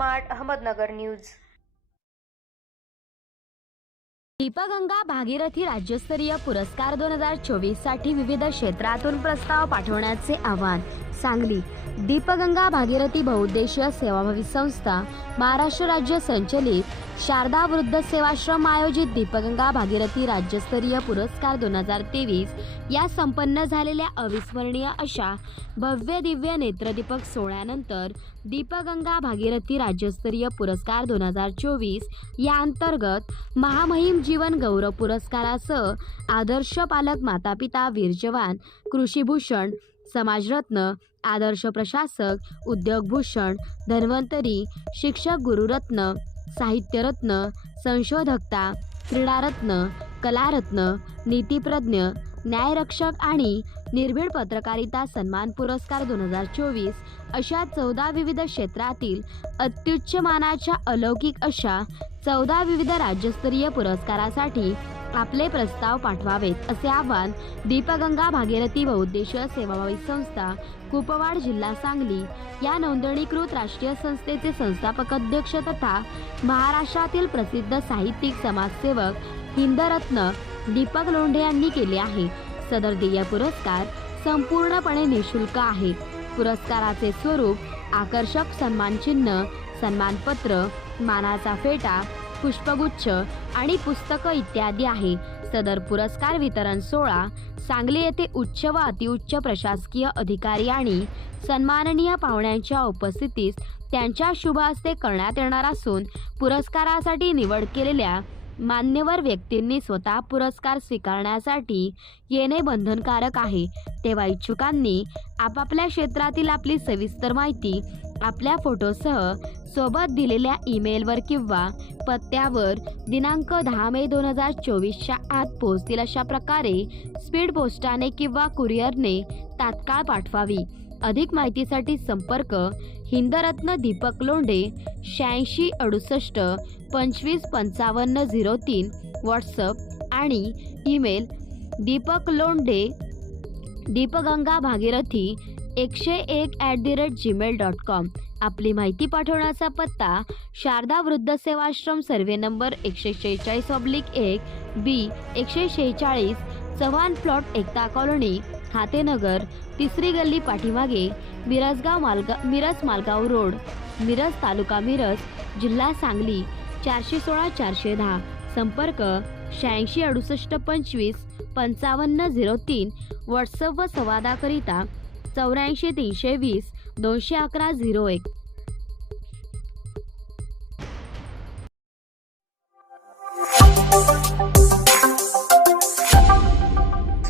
Smart Ahmednagar news. दीपगंगा Bhagirathi राज्यस्तरीय पुरस्कार दोन हजार चोवीससाठी विविध क्षेत्रातून प्रस्ताव पाठवण्याचे आवाहन सांगली. दीपगंगा भागीरथी बहुउद्देशीय सेवाभावी संस्था महाराष्ट्र राज्य संचलित शारदा वृद्ध सेवाश्रम आयोजित दीपगंगा भागीरथी राज्यस्तरीय पुरस्कार दोन हजार तेवीस या संपन्न झालेल्या अविस्मरणीय अशा भव्य दिव्य नेत्रदीपक सोहळ्यानंतर दीपगंगा भागीरथी राज्यस्तरीय पुरस्कार दोन हजार चोवीस या अंतर्गत महामहिम जीवन गौरव पुरस्कारासह आदर्श पालक मातापिता वीरजवान कृषीभूषण समाजरत्न आदर्श प्रशासक उद्योगभूषण धन्वंतरी शिक्षक गुरुरत्न साहित्यरत्न संशोधकता क्रीडारत्न कलारत्न नीतिप्रज्ञ न्यायरक्षक आणि निर्भीड पत्रकारिता सन्मान पुरस्कार दोन हजार चोवीस अशा चौदा विविध क्षेत्रातील अत्युच्च मानाच्या अलौकिक अशा चौदा विविध राज्यस्तरीय पुरस्कारासाठी आपले प्रस्ताव पाठवावेत असे आवाहन दीपगंगा भागीरथी बहुउद्देशीय सेवाभावी संस्था कुपवाड जिल्हा सांगली या नोंदणीकृत राष्ट्रीय संस्थेचे संस्थापक अध्यक्ष तथा महाराष्ट्रातील प्रसिद्ध साहित्यिक समाजसेवक हिंदरत्न दीपक लोंढे यांनी केले आहे. सदर देय पुरस्कार संपूर्णपणे निशुल्क आहे. पुरस्काराचे स्वरूप आकर्षक सन्मानचिन्ह सन्मानपत्र मानाचा फेटा पुष्पगुच्छ आणि पुस्तकं इत्यादी आहे. सदर पुरस्कार वितरण सोहळा सांगली येथे उच्च व अतिउच्च प्रशासकीय अधिकारी आणि सन्माननीय पाहुण्यांच्या उपस्थितीत त्यांच्या शुभ हस्ते करण्यात येणार असून पुरस्कारासाठी निवड केलेल्या मान्यवर व्यक्तींनी स्वतः पुरस्कार स्वीकारण्यासाठी येणे बंधनकारक आहे. तेव्हा इच्छुकांनी आपापल्या क्षेत्रातील आपली सविस्तर माहिती आपल्या फोटोसह सोबत दिलेल्या ईमेलवर किंवा पत्त्यावर दिनांक दहा मे दोन हजार चोवीसच्या आत पोहोचतील अशा प्रकारे स्पीड पोस्टाने किंवा कुरिअरने तात्काळ पाठवावी. अधिक माहितीसाठी संपर्क हिंदरत्न दीपक लोंढे शहाऐंशी अडुसष्ट पंचवीस पंचावन्न झिरो तीन व्हॉट्सअप आणि ईमेल दीपक लोंढे दीपगंगा भागीरथी एकशे एक at the rate Gmail dot com आपली माहिती पाठवण्याचा पत्ता शारदा वृद्ध सेवाश्रम सर्वे नंबर एकशे शेहेचाळीस ऑब्लिक एक बी एकशे शेहेचाळीस चव्हाण प्लॉट एकता कॉलनी हातेनगर तिसरी गल्ली पाठीमागे मिरजगाव मालगा मिरज मालगाव रोड मिरज तालुका मिरज जिल्हा सांगली चारशे सोळा चारशे दहा. संपर्क शहाऐंशी अडुसष्ट पंचवीस पंचावन्न झिरो तीन. व्हॉट्सअप व संवादाकरिता चौऱ्याऐंशी तीनशे वीस दोनशे अकरा झिरो एक.